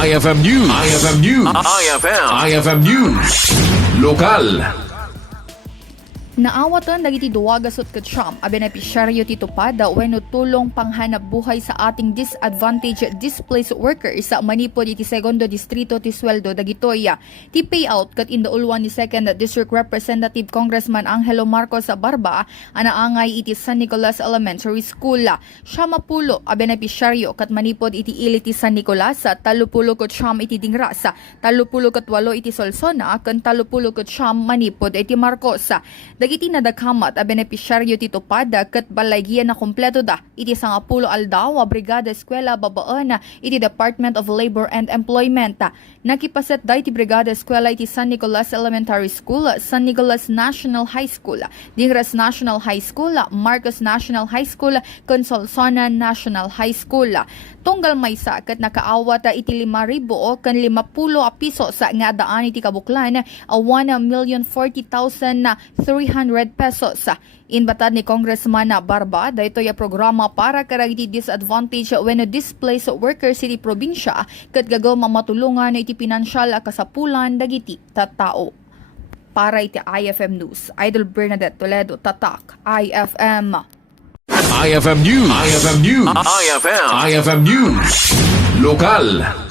IFM News. IFM News. IFM News. Lokal. Naawatan dagiti duwagasot ket siyam a benepisyaryo ti tupada wenno tulong panghanap buhay sa ating disadvantaged displaced workers sa manipod iti segundo distrito ti sweldo dagitoy. Ti payout ket indaulwan ni second district representative Congressman Angelo Marcos Barba anaangay iti San Nicolas Elementary School. Siya mapulo a benepisyaryo ket manipod iti ili ti San Nicolas, 30 ket siyam iti Dingras, 30 ket 8 iti Solsona ken 30 ket siyam manipod iti Marcos. Dagiti nadaghamat a benepisyaryo ti tupada ket balaygian na kompleto da iti sangapulo aldaw a brigada eskwela babaan iti Department of Labor and Employment. Nakipaset da iti brigada eskwela iti San Nicolas Elementary School, San Nicolas National High School, Dingras National High School, Marcos National High School, Consolsona National High School. Tunggal maysa ket nakaawat iti 5,000 ken 50 a piso sa nga daan iti kabuklan a 1,040,300 pesos. Inbatad ni Congressman Barba daytoy a programa para karagiti disadvantage when displaced workers iti probinsya ket gagaw mamatulungan iti pinansyal a kasapulan dagiti tattao. Para iti IFM News, Idol Bernadette Toledo, Tatak, IFM. IFM News. IFM News. IFM News. Lokal.